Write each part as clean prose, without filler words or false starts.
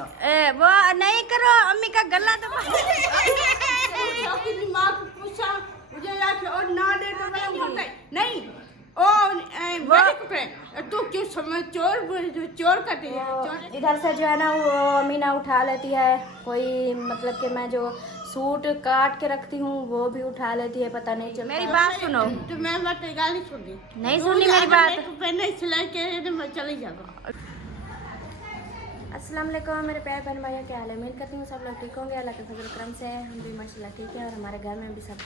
वो नहीं करो, अम्मी का गला तो माँ को पूछा मुझे याद और ना दे तो नहीं ओ तू क्यों समझ चोर करती है इधर से जो है ना वो अमीना उठा लेती है, कोई मतलब कि मैं जो सूट काट के रखती हूँ वो भी उठा लेती है, पता नहीं चलता। मेरी बात सुनो। तो मैं बात गाली सुनी नहीं सुनी मेरी बात। पहले सिलाई के मैं चली जाऊंगा। अस्सलाम वालेकुम मेरे प्यारे बहन भाइयों, क्या हाल है? उम्मीद करती हूँ सब लोग ठीक होंगे, अल्लाह के फजल करम से। हम भी माशाल्लाह ठीक है और हमारे घर में भी सब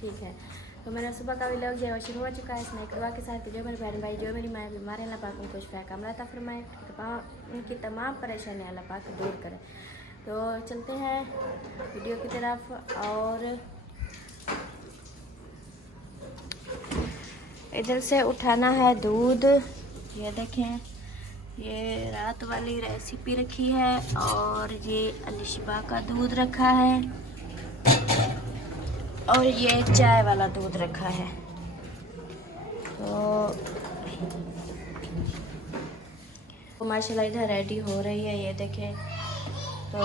ठीक है। तो मेरा सुबह का व्लॉग जो है शुरू हो चुका है इस नई दुआ के साथ। जो मेरे बहन भाई, जो मेरी माँ बीमार है, अल्लाह पाक उनको शिफा कामला अता फरमाए, उनकी तमाम परेशानियाँ अल्लाह पाक दूर करे। तो चलते हैं वीडियो की तरफ। और इधर से उठाना है दूध, ये देखें, ये रात वाली रेसिपी रखी है और ये अलिशबा का दूध रखा है और ये चाय वाला दूध रखा है। तो माशाल्लाह इधर रेडी हो रही है, ये देखें। तो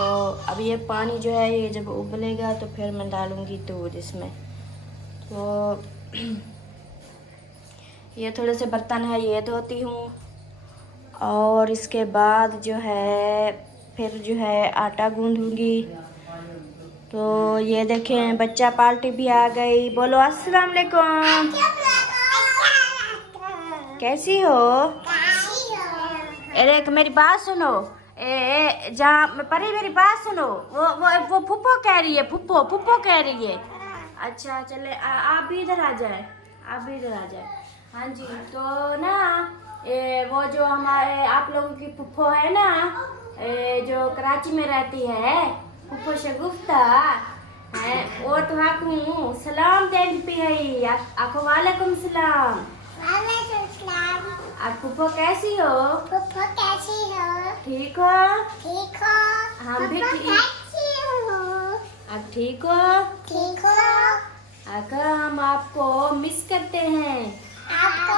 अब ये पानी जो है ये जब उबलेगा तो फिर मैं डालूँगी दूध इसमें। तो ये थोड़े से बर्तन है ये धोती हूँ और इसके बाद जो है फिर जो है आटा गूंदूंगी। तो ये देखें बच्चा पार्टी भी आ गई। बोलो अस्सलाम वालेकुम, कैसी हो? अरे एक मेरी बात सुनो, जहाँ परी मेरी बात सुनो, वो फुप्पो कह रही है, फुप्पो फुप्पो कह रही है। अच्छा चले आप भी इधर आ जाए, आप भी इधर आ जाए। हाँ जी, तो ना वो जो हमारे आप लोगों की फुप्पो है ना, जो कराची में रहती है, फुप्पो शगुफ्ता है, वो तो आपको सलाम देन पे है। आपको वालेकुम सलाम। आप फुप्पो कैसी हो? फुप्पो कैसी हो? ठीक हो? ठीक हो? हम भी ठीक। कैसी हो? आप ठीक हो? ठीक हो? आका हम आपको मिस करते हैं। आपको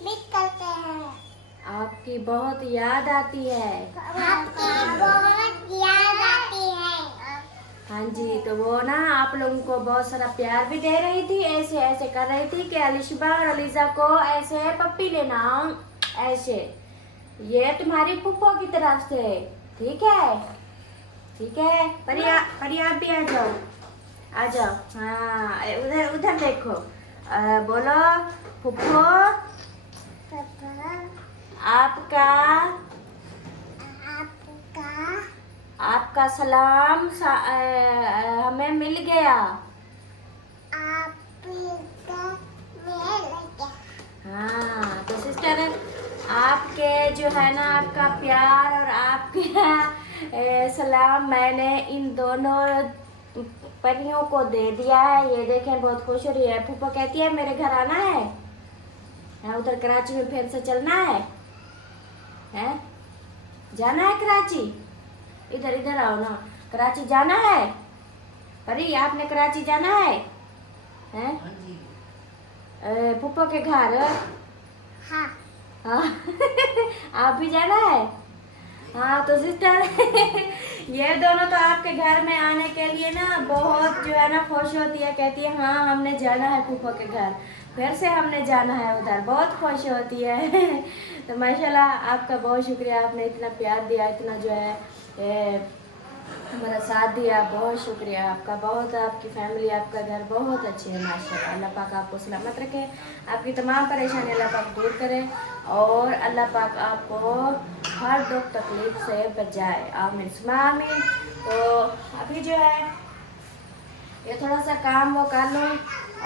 मिस करते हैं। आपकी बहुत याद आती है। आपकी बहुत याद आती है। हाँ जी, तो वो ना आप लोगों को बहुत सारा प्यार भी दे रही थी, ऐसे ऐसे कर रही थी कि अलिशबा और अलीजा को ऐसे पप्पी लेना, ऐसे। ये तुम्हारी फुप्पो की तरफ से, ठीक है? ठीक है परी आप भी आ जाओ, आ जाओ। हाँ उधर उधर देखो, बोलो फुप्पो आपका आपका सलाम हमें मिल गया। हाँ तो सिस्टर, आपके जो है ना आपका प्यार और आपके सलाम मैंने इन दोनों परियों को दे दिया है। ये देखें बहुत खुश हो रही है। फूफा कहती है मेरे घर आना है, हाँ उधर कराची में फिर से चलना है, हैं? जाना है कराची? इधर इधर आओ ना, कराची जाना है? परी आपने कराची जाना है? हैं? फूफा के घर? हाँ। हाँ आप भी जाना है? हाँ तो सिस्टर ये दोनों तो आपके घर में आने के लिए ना बहुत जो है ना खुश होती है, कहती है हाँ हमने जाना है फूफा के घर, फिर से हमने जाना है उधर, बहुत खुश होती है। तो माशाल्लाह आपका बहुत शुक्रिया, आपने इतना प्यार दिया, इतना जो है हमारा साथ दिया, बहुत शुक्रिया आपका। बहुत आपकी फैमिली, आपका घर बहुत अच्छे है माशाल्लाह। अल्लाह पाक आपको सलामत रखे, आपकी तमाम परेशानी अल्लाह पाक दूर करे और अल्लाह पाक आपको हर दुख तकलीफ से बचाए, आमीन सुमा आमीन। तो अभी जो है ये थोड़ा सा काम वो कर लूँ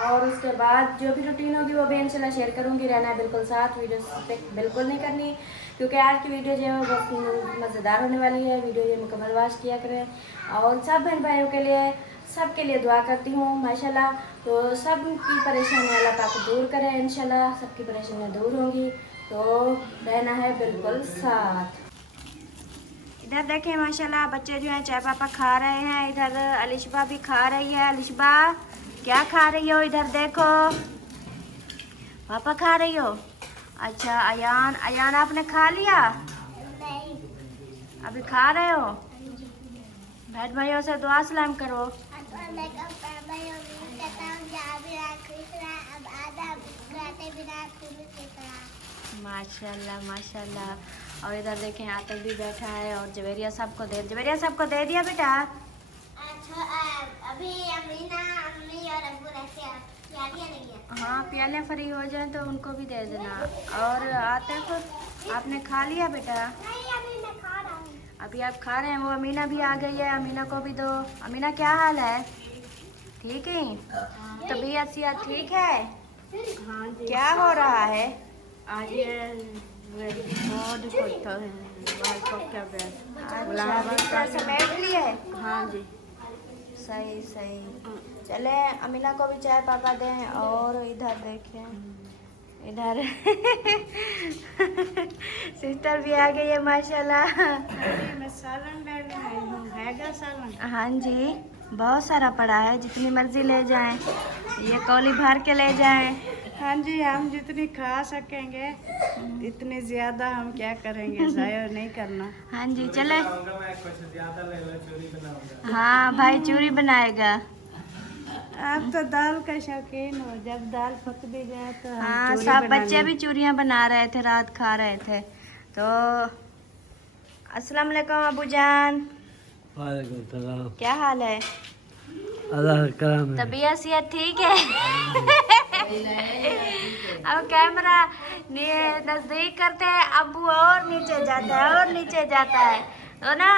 और उसके बाद जो भी रूटीन होगी वो भी इंशाल्लाह शेयर करूँगी। रहना है बिल्कुल साथ, वीडियो स्किप बिल्कुल नहीं करनी, क्योंकि आज की वीडियो जो है बहुत मज़ेदार होने वाली है। वीडियो ये मुकम्मल वॉच किया करें और सब बहन भाइयों के लिए, सबके लिए दुआ करती हूँ माशाल्लाह। तो सब की परेशानियाँ अल्लाह पाक दूर करें, इंशाल्लाह सबकी परेशानियाँ दूर होंगी। तो रहना है बिल्कुल साथ। इधर देखें माशाल्लाह बच्चे जो हैं चाय पापा खा रहे हैं, इधर अलिशबा भी खा रही है। अलिशबा क्या खा रही हो? इधर देखो, पापा खा रही हो? अच्छा अयान, अयान आपने खा लिया? अभी खा रहे हो? बहन भाइयों से दुआ सलाम करो। माशाल्लाह माशाल्लाह। और इधर देखें आतिफ भी बैठा है और जवेरिया सबको दे दिया बेटा। अभी अमीना अम्मी और अब्बू रहते हैं, प्यालियाँ नहीं है। हाँ प्याले फ्री हो जाए तो उनको भी दे देना। और आतिफ आपने खा लिया बेटा? नहीं अभी मैं खा रहा हूँ। अभी आप खा रहे हैं। वो अमीना भी आ गई है, अमीना को भी दो। अमीना क्या हाल है? ठीक है? तबीयत सेहत ठीक है? हाँ जी। क्या हो रहा है? आज ये बहुत कुछ तो है, बहुत पक्का है। अच्छा बिस्तर समेट लिए? हाँ जी। सही सही। चले अमीना को भी चाय पापा दें। और इधर देखें, इधर सिस्टर भी आ गई है माशाल्लाह। मैं सालन लेने आई हूँ, हैगा सालन? हाँ जी बहुत सारा पड़ा है, जितनी मर्जी ले जाएं। ये कौली भर के ले जाएं। हाँ जी, हम जितनी खा सकेंगे इतनी ज्यादा हम क्या करेंगे, जाया नहीं करना। हाँ जी चले। हाँ भाई चूरी बनाएगा। आप तो दाल का शौकीन हो, जब दाल पक भी जाए तो हम हाँ चूरी सब बना बच्चे लें। भी चूरियाँ बना रहे थे, रात खा रहे थे। तो अस्सलाम वालेकुम अबू जान, वालेकुम सलाम। क्या हाल है? अल्लाह का करम है। तबीयत सेहत ठीक है? अब कैमरा नजदीक करते हैं, अबू और नीचे जाता है और नीचे जाता है। तो ना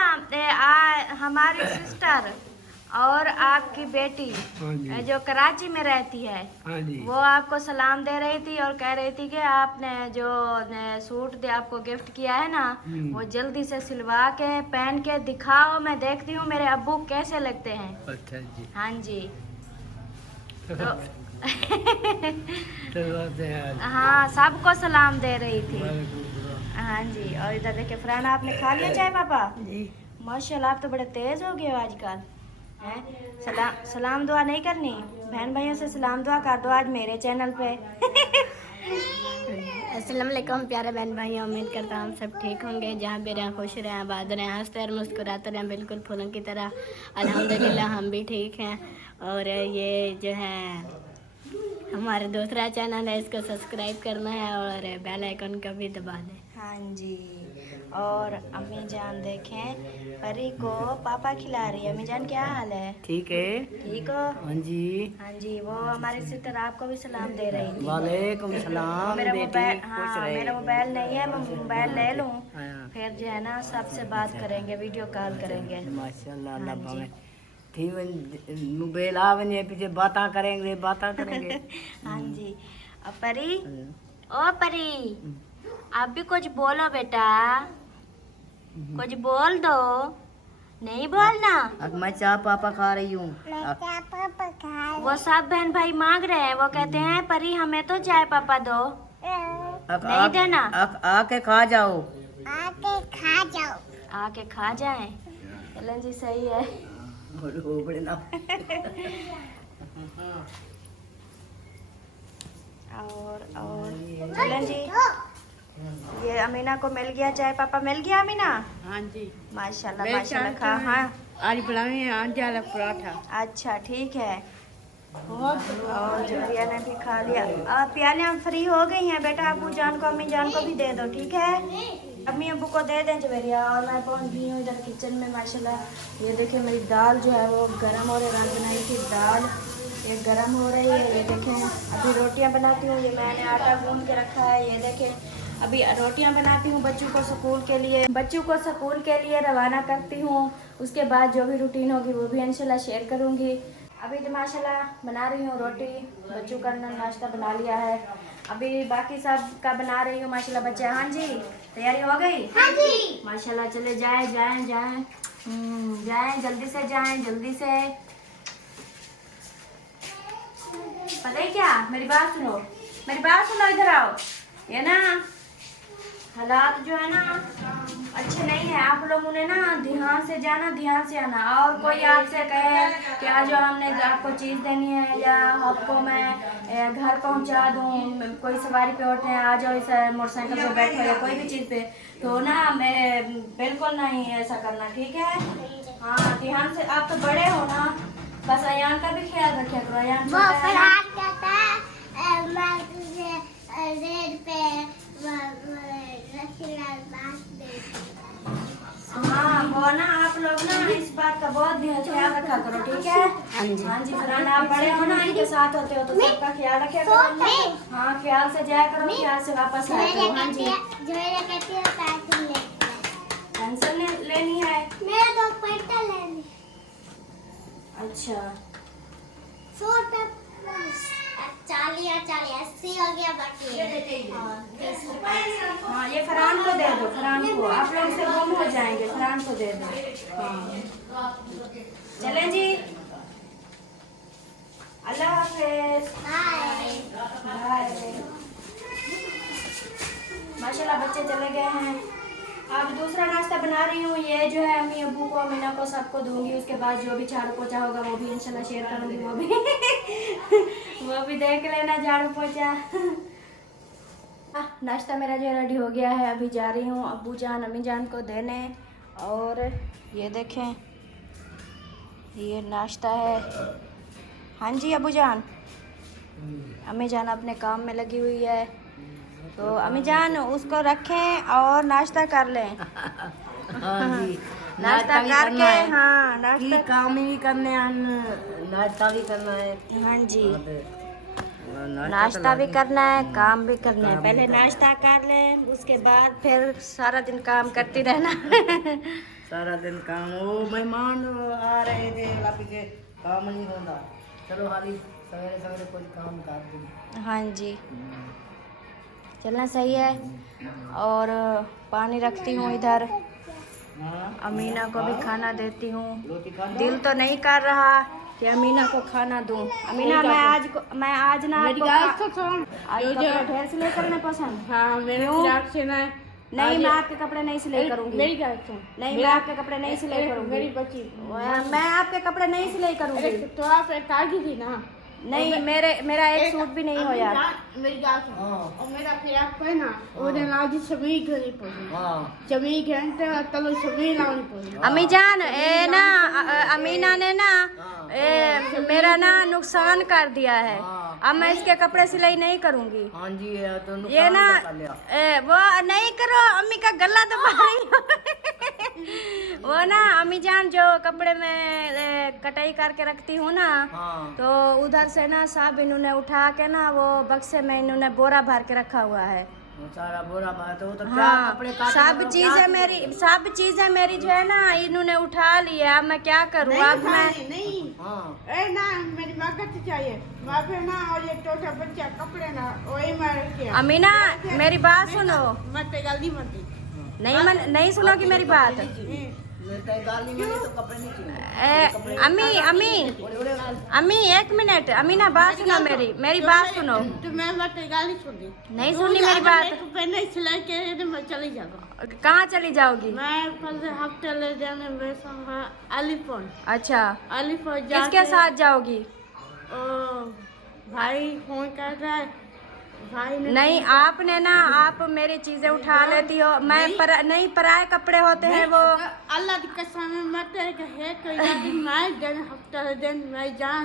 हमारी सिस्टर और आपकी बेटी हाँ जी। जो कराची में रहती है, हाँ जी। वो आपको सलाम दे रही थी और कह रही थी कि आपने जो सूट दे आपको गिफ्ट किया है ना, वो जल्दी से सिलवा के पहन के दिखाओ, मैं देखती हूँ मेरे अब्बू कैसे लगते हैं। अच्छा जी। हाँ जी। तो चलवाते हैं। हाँ सबको सलाम दे रही थी। वालेकुम सलाम। हाँ जी। और इधर देखिए फरहान, आपने खा लिया चाय पापा? जी। माशाल्लाह आप तो बड़े तेज हो गए हो आजकल हैं। सलाम दुआ नहीं करनी? बहन भाइयों से सलाम दुआ कर दो आज मेरे चैनल पे। अस्सलाम वालेकुम प्यारे बहन भाई, उम्मीद करता हूँ हम सब ठीक होंगे, जहाँ भी रहें खुश रहें, आबाद रहें, हंसते रहें, मुस्कुराते रहें, बिल्कुल फूलों की तरह। अल्हम्दुलिल्लाह हम भी ठीक हैं। और ये जो है हमारा दूसरा चैनल है, इसको सब्सक्राइब करना है और बेल आइकन को भी दबा दें। हाँ जी। और अम्मी जान देखें परी को पापा खिला रही है। अम्मी जान क्या हाल है? ठीक है। ठीक हो? हाँ जी। हाँ जी। वो हमारी सिस्टर आपको भी सलाम दे रही थी। वालेकुम सलाम मेरा बेटी, मोबाइल, खुश हाँ रहे। मेरा मोबाइल नहीं है, मैं मोबाइल ले लूँ हाँ। फिर जो है ना सबसे बात करेंगे, वीडियो कॉल करेंगे। माशाल्लाह हाँ अल्लाह जी। पावे। ठीक मोबाइल आवे पीछे बातें करेंगे। हाँ जी। अब परी, ओ परी आप भी कुछ बोलो बेटा, कुछ बोल दो। नहीं बोलना? अब मैं चाय पापा खा रही हूँ। मैं क्या पापा खा वो सब बहन भाई मांग रहे हैं, वो कहते हैं परी हमें तो चाय पापा दो। नहीं देना? आके खा जाओ। आके खा जाओ। आके खा जाएं। चलें जी सही है। बड़े ना। और चलें जी। ये अमीना को मिल गया चाय पापा, मिल गया अमीना? हाँ जी। माशाल्लाह मैं माशाल्लाह। चाहती खा हूँ हाँ आज बनाए आंटे वाला पराठा। अच्छा ठीक है। बहुत और जुलिया ने भी खा लिया। अब प्यालियाँ फ्री हो गई हैं बेटा, अबू जान को अम्मी जान को भी दे दो, ठीक है? अम्मी अबू को दे दें जवेरिया। और मैं पहुंच गई हूँ इधर किचन में माशाल्लाह। ये देखिए मेरी दाल जो है वो गर्म हो रही है, रात बनाई थी दाल, ये गर्म हो रही है। ये देखें अभी रोटियाँ बनाती हूँ, ये मैंने आटा गूंद के रखा है। ये देखें अभी रोटियाँ बनाती हूँ बच्चों को स्कूल के लिए रवाना करती हूँ। उसके बाद जो भी रूटीन होगी वो भी इंशाल्लाह शेयर करूँगी। अभी तो माशाल्लाह बना रही हूँ रोटी, बच्चों का नाश्ता बना लिया है, अभी बाकी सब का बना रही हूँ माशाल्लाह। बच्चे हाँ जी तैयारी हो गई? हाँ जी। माशाल्लाह। चले जाएं जाएं जाएं जाएं, जल्दी से जाएं, जल्दी से। पता है क्या, मेरी बात सुनो, इधर आओ। ये ना हालात जो है ना अच्छे नहीं है, आप लोगों ने ना ध्यान से जाना, ध्यान से आना। और कोई आपसे कहे कि आज जो हमने आपको चीज़ देनी है या आपको मैं घर पहुंचा दूं, कोई सवारी पे उठे आ जाओ, इस मोटरसाइकिल पे बैठो या कोई भी चीज़ पे, तो ना मैं बिल्कुल नहीं ऐसा करना, ठीक है? हाँ ध्यान से, आप तो बड़े हो ना, बस अयान का भी ख्याल रखिया करो। अयान वो छोटा है। फरहाद कहता है मैं तुझे रेड पे रसीला बांध दे। हाँ वो ना, आप लोग ना इस बात का बहुत ख्याल रखा करो, ठीक है? हाँ जी फरहान, आप बड़े हो ना, इनके साथ होते हो तो सबका ख्याल रखिया करो। हाँ ख्याल से जाया करो, ख्याल से वापस आया करो। हाँ जी, जो कहती है पेंसिल ले, पेंसिल लेनी है। मेरा तो पैसा लेनी। अच्छा 100 रुपये 40 80 हो गया बाकी। हाँ ये फरहान को दे दो, फरहान को, आप लोग से गुम हो जाएंगे, फरहान को दे दो। हाँ चलें जी, अल्लाह हाफिज। बाय। बाय। माशाल्लाह बच्चे चले गए हैं। अब दूसरा नाश्ता बना रही हूँ, ये जो है अम्मी अब्बू को, अमीना को, सबको दूंगी। उसके बाद जो भी झाड़ू पोछा होगा वो भी इंशाल्लाह शेयर करूंगी, वो भी वो भी देख लेना झाड़ू पोछा। नाश्ता मेरा जो रेडी हो गया है, अभी जा रही हूँ अब्बू जान अम्मी जान को देने। और ये देखें, ये नाश्ता है। हाँ जी अब्बू जान, अम्मी जान अपने काम में लगी हुई है, तो अम्मी जान उसको रखें और नाश्ता कर लें। हाँ जी, नाश्ता भी करके, करना है। हाँ की नाश्ता, काम ही करने हैं, नाश्ता भी करना है। हाँ जी नाश्ता नाश्ता भी करना है, काम भी करना है। पहले नाश्ता कर लें, उसके बाद फिर सारा दिन काम करती रहना। सारा दिन काम, वो मेहमान आ रहे थे लापी के, काम नहीं होता। चलो हाली सवेरे सवेरे कोई काम कर दूँ। हाँ जी चलना सही है। और पानी रखती हूँ इधर, हाँ, अमीना को भी खाना देती हूँ। रोटी खाना। दिल तो नहीं कर रहा कि अमीना को खाना दूं। अमीना मैं आज ना मेरी आपको गाल तो सुन। आज कपड़े ढेर सिलाई करने पसंद। हाँ मेरे क्यों? फिराक से ना। नहीं मैं आपके कपड़े नहीं सिलाई करूंगी। मेरी गाल सुन। नहीं मैं आपके कपड़े नहीं सिलाई करूंगी। मेरी बच्ची। मैं आपके कपड़े नहीं सिलाई करूंगी। अरे तो आप एक आगी थी ना। नहीं मेरा एक सूट भी नहीं हो यार। मेरी गाल सुन। हाँ। और मेरा फिराक पहना, ਉਹਦੇ ਨਾਲ ਦੀ ਸਭੀ ਘਰੀ ਪਈ। हाँ, 24 घंटे तलो सभी लानी पड़ी। अम्मी जान ए ना अमीना ने ना मेरा ना नुकसान कर दिया है। हाँ। अब मैं इसके कपड़े सिलाई नहीं करूंगी। हाँ जी, ये तो ये नुकसान ना तो कर लिया। वो नहीं करो, अम्मी का गला दबा रही हो। वो ना अम्मी जान जो कपड़े में कटाई करके रखती हूँ ना, हाँ, तो उधर से ना सब इन्होंने उठा के ना वो बक्से में इन्होंने बोरा भर के रखा हुआ है। वो सारा बोरा बात है, वो तो क्या हाँ कपड़े काटे सब करो, चीजें क्या मेरी, सब चीजें मेरी जो है ना इन्होंने उठा लिया। अब मैं क्या करूँ? अब मैं नहीं हाँ, ए ना मेरी मगज चाहिए वहाँ पे ना। और ये छोटा बच्चा कपड़े ना वही मैं रखे। अमीना मेरी बात सुनो। मत गलती मत दी। नहीं सुनोगी मेरी बात। लेता है गाली में तो कपड़े नहीं चाहिए। अम्मी एक मिनट, अमीना बात सुनो, मेरी बात सुनो। तो मैं मत गाली सुन दी। नहीं सुननी मेरी बात। पहले सिलाई के तो मैं चली जाऊंगा। कहाँ चली जाओगी? मैं कल हफ्ते ले जाने वैसा अलीपुर। अच्छा अलीपुर किसके साथ जाओगी? भाई फोन कर रहा है। भाई ने नहीं आपने ना, आप मेरी चीजें उठा लेती हो। मैं नहीं पराए कपड़े होते हैं वो। अल्लाह की कसम मत है कोई गाली। मैं दिन हफ्ते दिन मैं जहाँ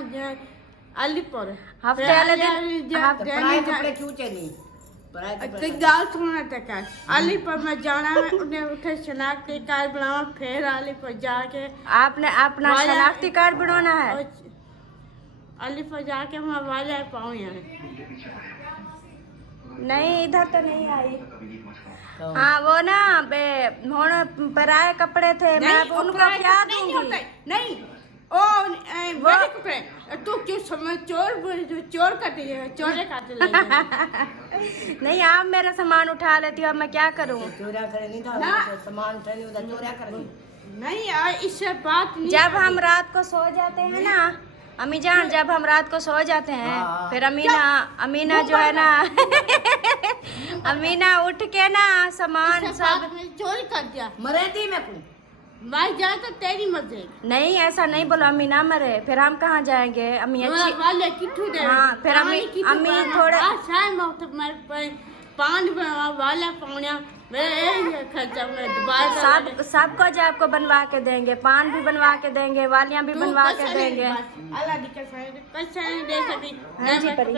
अलीपुर हफ्ते वाले दिन पराए कपड़े क्यों चाहिए? पराए कपड़े गाल सुनना तक अलीपुर में जाना है। उन्हें उठे शनाख्ती कार्ड बनावा, फिर अलीपुर जाके आपने अपना शनाख्ती कार्ड बनाना है। अलीपुर जाके मैं वाले पाऊँ यहाँ। नहीं इधर तो नहीं आई। हाँ वो ना पराए कपड़े थे, मैं अब उनको क्या दूंगी? नहीं ओ मेरे कपड़े तू क्यों समझ चोर करती है, चोरे खाते नहीं आप मेरा सामान उठा लेती हो, अब मैं क्या करूँ? चोरिया करे नहीं था, तो सामान उठाने उधर चोरिया करेंगे। नहीं यार इससे बात नहीं। जब हम रात को सो जाते हैं ना अम्मी जान, जब हम रात को सो जाते हैं हाँ। फिर अमीना जो है ना अमीना उठ के ना सामान सब। चोरी कर दिया मरे थी मैं को मैं जा तो तेरी मर्जी। नहीं ऐसा नहीं बोलो, अम्मी ना मरे, फिर हम कहाँ जाएंगे? अम्मी अच्छी वाले किट्ठू दे। हाँ, फिर अम्मी थोड़े शायद मौत मर पे पान वाला पाउण्या मैं यही खर्चा मैं दोबारा सब कुछ आपको बनवा के देंगे, पान भी बनवा के देंगे, वालियां भी बनवा के देंगे। अल्लाह दी कसम कैसे नहीं दे सकती। हाँ जी, परी।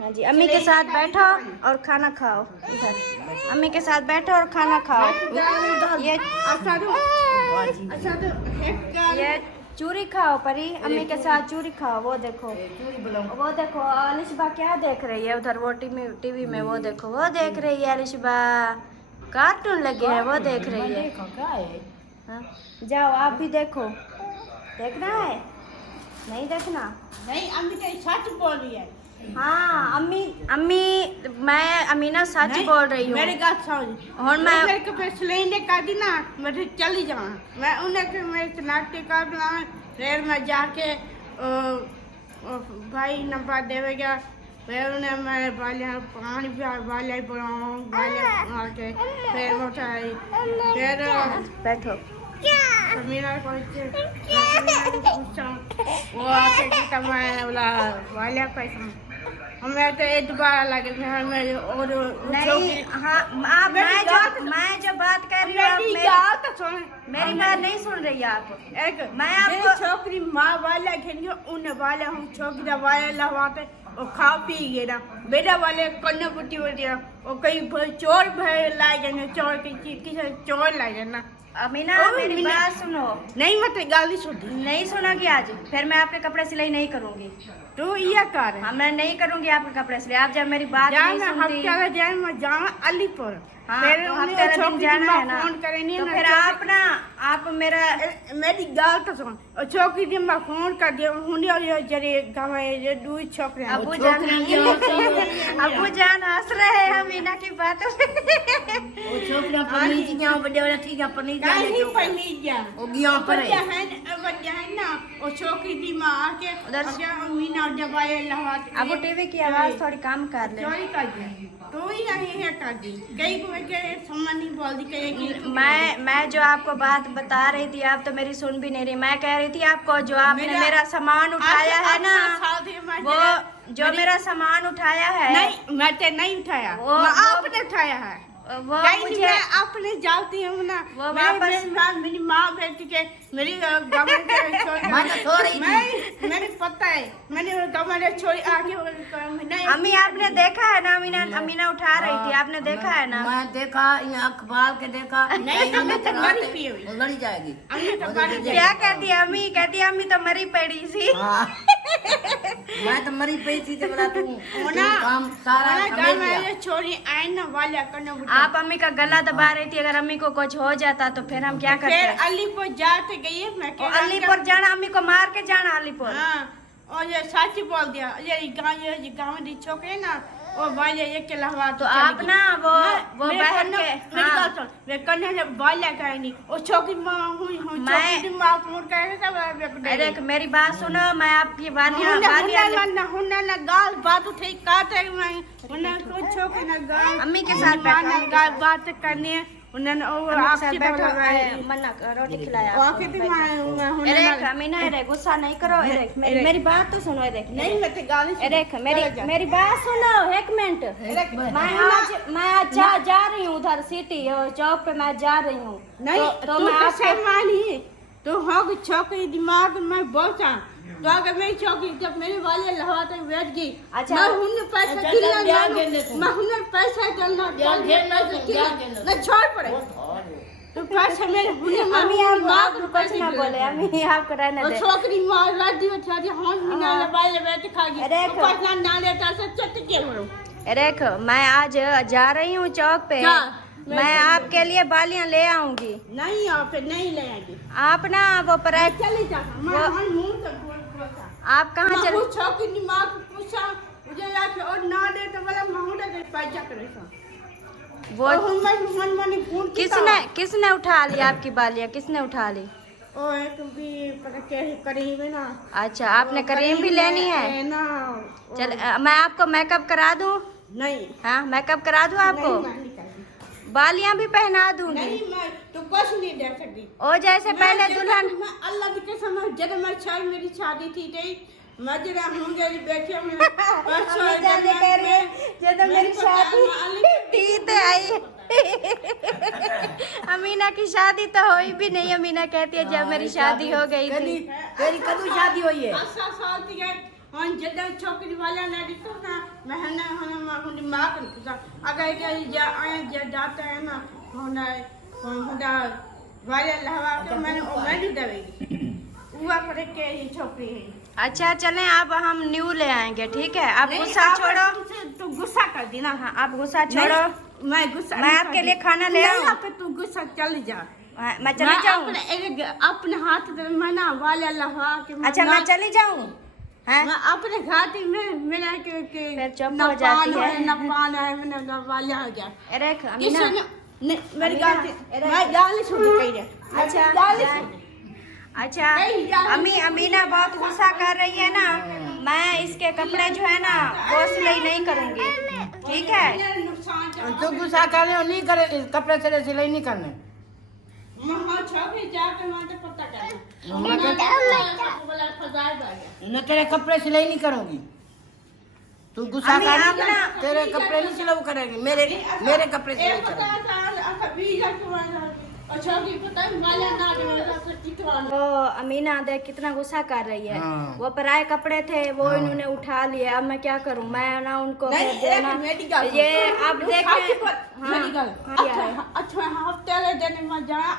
हाँ जी, अम्मी के साथ बैठो और खाना खाओ। इधर अम्मी के साथ बैठो और खाना खाओ। ये ये चूरी खाओ परी, अम्मी के साथ चूरी खाओ। वो देखो अलिशबा क्या देख रही है उधर, वो टीवी में वो देखो, वो देख रही है अलिशबा, कार्टून लगे हैं वो देख रही है। हाँ? जाओ आप भी देखो, देखना है नहीं देखना? नहीं अम्मी तो सच बोल रही है। हाँ अम्मी मैं अमीना सच बोल रही हूँ। मेरी बात समझ और मैं मेरे को फैसले ने कर दी ना, मुझे चली जाना। मैं उन्हें के मेरे नाट्य का बनाए रेल में जाके भाई नंबर देवेगा, फिर उन्हें मैं पानी वाले बनाऊँ वाले के फिर उठाई, फिर बैठो। मेरा पूछा वो आके कहता मैं बोला वाले पैसा हमें तो ये दोबारा लगे हमें और नहीं हाँ आप मैं जो बात कर रही हूँ मेरी बात नहीं सुन रही आप। मैं आपको छोकरी माँ वाला खेलियो उन वाले हम छोकरा वाले लवाते और खा पी गए ना, बेटा वाले कन्या बुटी बोल दिया और कहीं चोर लाए चोर किसी चोर लाए ना। अमीना मेरी बात सुनो। नहीं मत गाली सुनती नहीं सुनोगी आज, फिर मैं आपके कपड़े सिलाई नहीं करूंगी। तो ये कर हाँ मैं नहीं करूंगी आपके कपड़े सिलाई, आप जब मेरी बात नहीं सुनती। जाए मैं जाना अलीपुर, हाँ फिर तो हफ्ते वाला दिन जाना है ना, फोन करेंगे तो ना, फिर आप मेरा मेरी गाल तो सुन और छोकरी दिन मैं फोन कर दिया हुने और जरे गाँव ये दो छोकरे अबू जान हंस रहे हैं अमीना की बातों पे। वो छोकरा पनीर जी यहाँ बड़े वाला ठीक है पनीर जा नहीं पनीर जा वो गया पर है ना और छोकरी दी माँ आके उधर मीना दबाए लहात अबू टीवी की आवाज थोड़ी कम कर ले। चोरी कर दिया तो ही नहीं है कर दी कई को के सम्मान नहीं बोल दी कहीं मैं जो आपको बात बता रही थी आप तो मेरी सुन भी नहीं रही। मैं कह रही थी आपको जो आपने मेरा सामान उठाया है ना, वो जो मेरा सामान उठाया है नहीं मैं तो नहीं उठाया, वो आपने उठाया है। वो मुझे मैं अपने जाती हूँ ना, वो मेरी माँ बैठ के मेरी मैंने पता है मैंने गमले छोड़ी आगे अम्मी आपने देखा है ना अमीना उठा रही थी, आपने देखा है ना? मैं देखा यहाँ अखबार के देखा लड़ी जाएगी। क्या कहती है अम्मी? कहती है अम्मी तो मरी पड़ी थी। मैं तो मरी पड़ी थी तो बोला तू काम सारा छोड़ी आए ना वाले करना। आप अम्मी का गला दबा रही थी, अगर अम्मी को कुछ हो जाता तो फिर हम क्या करते? फिर अलीपुर जाते गई मैं अलीपुर जाना, अम्मी को मार के जाना अलीपुर। हाँ और ये साची बोल दिया ये गाँव दी छोकरे ना वो वाले ये के लहवा तो आप ना वो बहन के मेरी बात सुन वे कन्या ने वाले कहे नहीं वो छोकरी माँ हुई हूँ छोकरी माँ फोन करे सब देख मेरी बात सुनो, मैं आपकी वालियां ना गाल बात उठे काटे मैं उन्हें कुछ छोकरी ना गाल अम्मी के साथ बैठो, गाल बात करनी है उन्होंने आपसे बैठो मन्ना रोटी खिलाया। देख अमीना देख गुस्सा नहीं करो, देख मेरी बात तो सुनो। देख नहीं मैं तो गाली देख मेरी बात सुनो एक मिनट। मैं आज जा रही हूँ उधर सिटी चौक पे मैं जा रही हूँ। नहीं तो मैं आपसे मानी तो हो छोकरी दिमाग में बोलता तो अगर मेरी चौकी जब मेरे वाले लहवाते बैठ गई अच्छा मैं उन्हें पैसा डालना मैं छोड़ पड़े तो पैसा मेरे अम्मी आप कुछ ना बोले, अम्मी आपको रहने दे। छोकरी मार राजी बैठा दी हां बिना लबाले बैठ खागी पैसा ना लेता से चट के मरो। देख मैं आज जा रही हूँ चौक पे, मैं आपके लिए बालियां ले आऊंगी। नहीं आप नहीं ले आएगी आप ना वो पर चली जा मैं मुंह से आप कहाँ चल छोकरी दिमाग पूछा मुझे लाके और ना दे तो वाला महूदा के पैसा करे वो मन फोन किसने उठा लिया आपकी बालियां? किसने उठा ली? ओ एक भी पता क्या करीब है ना। अच्छा आपने करीम भी लेनी है ना? चल मैं आपको मेकअप करा दूं? नहीं हाँ मेकअप करा दूं आपको? बालियां भी पहना दूंगी। नहीं मैं तो कुछ नहीं दे सकती। ओ जैसे पहले दुल्हन अल्लाह की कसम जब मैं मेरी शादी थी मैं जरा होंगे बैठे मैं जब मेरी शादी थी तो आई अमीना की शादी तो हुई भी नहीं। अमीना कहती है जब मेरी शादी हो गई थी। तेरी कदू शादी हुई है? 8 साल थी गए हम जदा छोकरी वाला ने दितो ना मैं हम मां को पूछा अगर के आए जाता है ना होना होना वाले लहवा के मैंने ओ मैं देवेगी हुआ करे के ये छोकरी है। अच्छा चलें अब हम न्यू ले आएंगे, ठीक है? आप गुस्सा छोड़ो। तू गुस्सा कर दी ना। हाँ आप गुस्सा छोड़ो। मैं गुस्सा मैं आपके लिए खाना ले आऊं? पे तू गुस्सा चल जा। मैं चली जाऊं? अपने हाथ में ना वाले लहवा के अच्छा मैं चली जाऊं? हैं? मैं अपने घाटी में मेरा के फिर चुप हो जाती है। न पान है मैंने वाले आ गया। अरे अमीना नहीं मेरी गाली मैं गाली सुन कही है। अच्छा गाली सुन। अच्छा अमीना बहुत गुस्सा कर रही है ना, मैं इसके कपड़े जो है ना वो सिलाई नहीं करूंगी, ठीक है? तू गुस्सा करे और नहीं करे कपड़े से सिलाई नहीं करने। न तेरे कपड़े सिलाई नहीं करूंगी। तू गुस्सा कर तेरे कपड़े नहीं सिलाई करेगी, मेरे कपड़े सिलाई करेगी। वो अमीना देख कितना गुस्सा कर रही है। हाँ। वो पराए कपड़े थे वो इन्होंने उठा लिए, अब मैं क्या करूं? मैं ना उनको फिर देना ये अब देखें।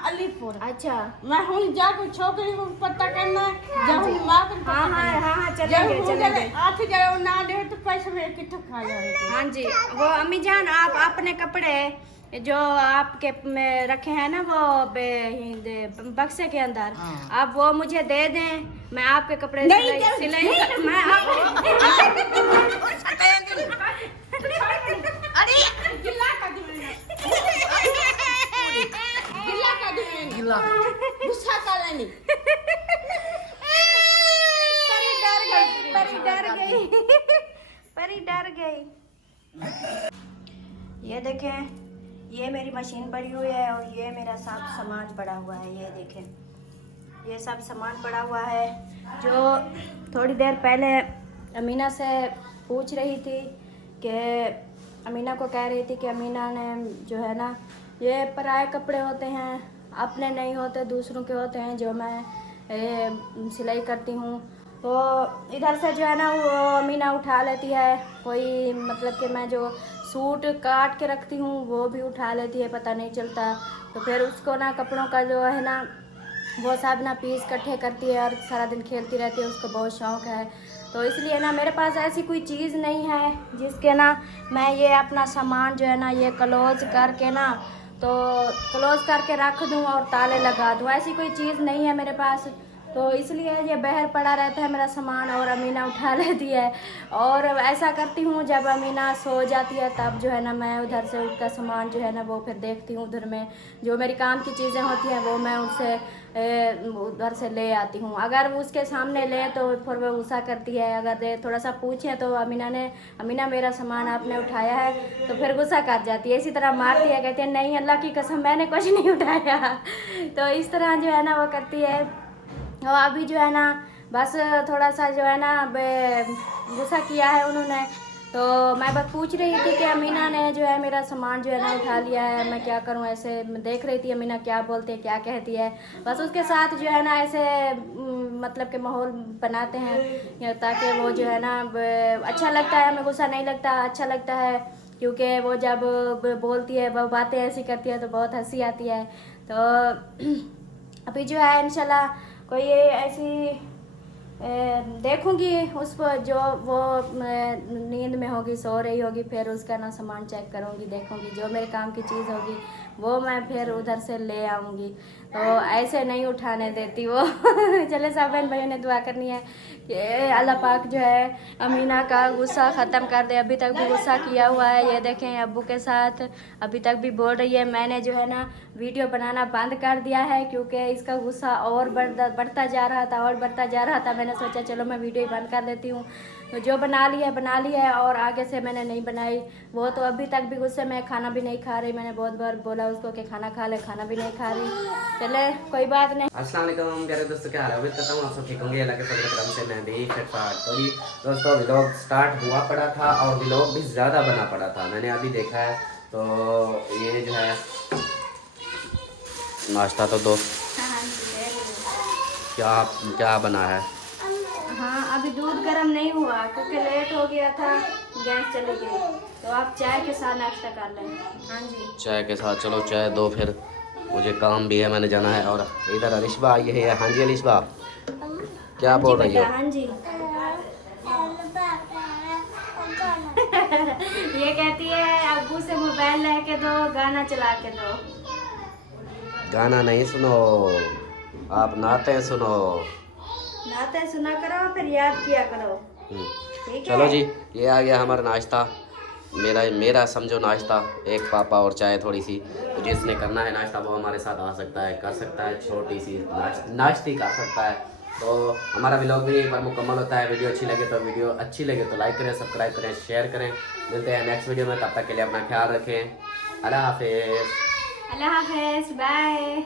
अलीपुर अच्छा मैं हूँ जाकर छोकरी को पता करना जब हम माँ को हाँ हाँ हाँ चलेंगे। आठ जगह ना दे तो पैसे में कितना खा जाएगा। हाँ जी वो अम्मी जान आप अपने कपड़े जो आपके में रखे हैं ना वो बक्से के अंदर, आप वो मुझे दे दें, मैं आपके कपड़े सिलाई मैं अरे गिल्ला कर दूंगा गिल्ला कर दूंगा गुस्सा कर लेनी। परी डर गई। ये देखें ये मेरी मशीन पड़ी हुई है और ये मेरा सब सामान पड़ा हुआ है। ये देखें ये सब सामान पड़ा हुआ है जो थोड़ी देर पहले अमीना से पूछ रही थी कि अमीना को कह रही थी कि अमीना ने जो है ना ये पराए कपड़े होते हैं, अपने नहीं होते दूसरों के होते हैं जो मैं सिलाई करती हूँ। तो इधर से जो है ना वो अमीना उठा लेती है, कोई मतलब कि मैं जो सूट काट के रखती हूँ वो भी उठा लेती है, पता नहीं चलता। तो फिर उसको ना कपड़ों का जो है ना वो सब ना पीस इकट्ठे करती है और सारा दिन खेलती रहती है, उसको बहुत शौक़ है। तो इसलिए ना मेरे पास ऐसी कोई चीज़ नहीं है जिसके ना मैं ये अपना सामान जो है ना ये क्लोज करके ना तो क्लोज करके रख दूँ और ताले लगा दूँ, ऐसी कोई चीज़ नहीं है मेरे पास। तो इसलिए ये बाहर पड़ा रहता है मेरा सामान और अमीना उठा लेती है। और ऐसा करती हूँ जब अमीना सो जाती है तब जो है ना मैं उधर से उसका सामान जो है ना वो फिर देखती हूँ, उधर में जो मेरी काम की चीज़ें होती हैं वो मैं उससे उधर से ले आती हूँ। अगर वो उसके सामने ले तो फिर वो गुस्सा करती है, अगर थोड़ा सा पूछे तो अमीना मेरा सामान आपने उठाया है तो फिर गुस्सा कर जाती है, इसी तरह मारती है, कहती है नहीं अल्लाह की कसम मैंने कुछ नहीं उठाया। तो इस तरह जो है ना वो करती है। और अभी जो है ना बस थोड़ा सा जो है ना गुस्सा किया है उन्होंने, तो मैं बस पूछ रही थी कि अमीना ने जो है मेरा सामान जो है ना उठा लिया है, मैं क्या करूं। ऐसे देख रही थी अमीना क्या बोलती है क्या कहती है, बस उसके साथ जो है ना ऐसे मतलब कि माहौल बनाते हैं ताकि वो जो है ना अच्छा लगता है, हमें गुस्सा नहीं लगता, अच्छा लगता है। क्योंकि वो जब बोलती है वो बातें ऐसी करती है तो बहुत हंसी आती है। तो अभी जो है इंशाल्लाह कोई ऐसी देखूंगी उस पर जो वो नींद में होगी, सो रही होगी, फिर उसका ना सामान चेक करूंगी, देखूंगी जो मेरे काम की चीज़ होगी वो मैं फिर उधर से ले आऊंगी। तो ऐसे नहीं उठाने देती वो। चले सब बहन भाइयों ने दुआ करनी है कि अल्लाह पाक जो है अमीना का गुस्सा ख़त्म कर दे। अभी तक भी गुस्सा किया हुआ है, ये देखें अब्बू के साथ अभी तक भी बोल रही है। मैंने जो है ना वीडियो बनाना बंद कर दिया है क्योंकि इसका गुस्सा और बढ़ता जा रहा था और बढ़ता जा रहा था। मैंने सोचा चलो मैं वीडियो ही बंद कर देती हूँ। तो जो बना ली है और आगे से मैंने नहीं बनाई। वो तो अभी तक भी गुस्से में खाना भी नहीं खा रही, मैंने बहुत बार बोला उसको कि खाना खा ले, खाना भी नहीं खा रही। चले कोई बात नहीं। अस्सलाम वालेकुम प्यारे दोस्तों, क्या हाल है? उम्मीद करता हूँ आप सब ठीक होंगे। अल्लाह के फजल करम से मैं भी फिट फाट। तो अभी दोस्तों व्लॉग स्टार्ट हुआ पड़ा था और व्लॉग भी ज़्यादा बना पड़ा था, मैंने अभी देखा है। तो तो ये जो है नाश्ता तो दो। हाँ जी दे रही हूँ। क्या क्या बना है? हाँ अभी दूध गर्म नहीं हुआ क्योंकि लेट हो गया था, गैस चली गई, तो आप चाय के साथ नाश्ता कर लें। हाँ जी चाय के साथ, चलो चाय दो फिर, मुझे काम भी है, मैंने जाना है। और इधर अलिशबा आई है। हाँ जी अलिशबा, क्या हाँ जी बोल रही हो? बेटा, हाँ जी ये कहती है अब्बू से मोबाइल लेके दो, गाना चला के दो। गाना नहीं सुनो, आप नाते सुनो। नाते सुना करो फिर याद किया करो। हम्म, ठीक चलो है जी, ये आ गया हमारा नाश्ता। मेरा समझो नाश्ता, एक पापा और चाय थोड़ी सी। तो जिसने करना है नाश्ता वो हमारे साथ आ सकता है, कर सकता है, छोटी सी नाश्ती कर सकता है। तो हमारा व्लॉग भी यहीं पर मुकम्मल होता है। वीडियो अच्छी लगे तो लाइक करें, सब्सक्राइब करें, शेयर करें। मिलते हैं नेक्स्ट वीडियो में, तब तक के लिए अपना ख्याल रखें। अल्लाह हाफिज़। अल्लाह हाफिज़, बाय।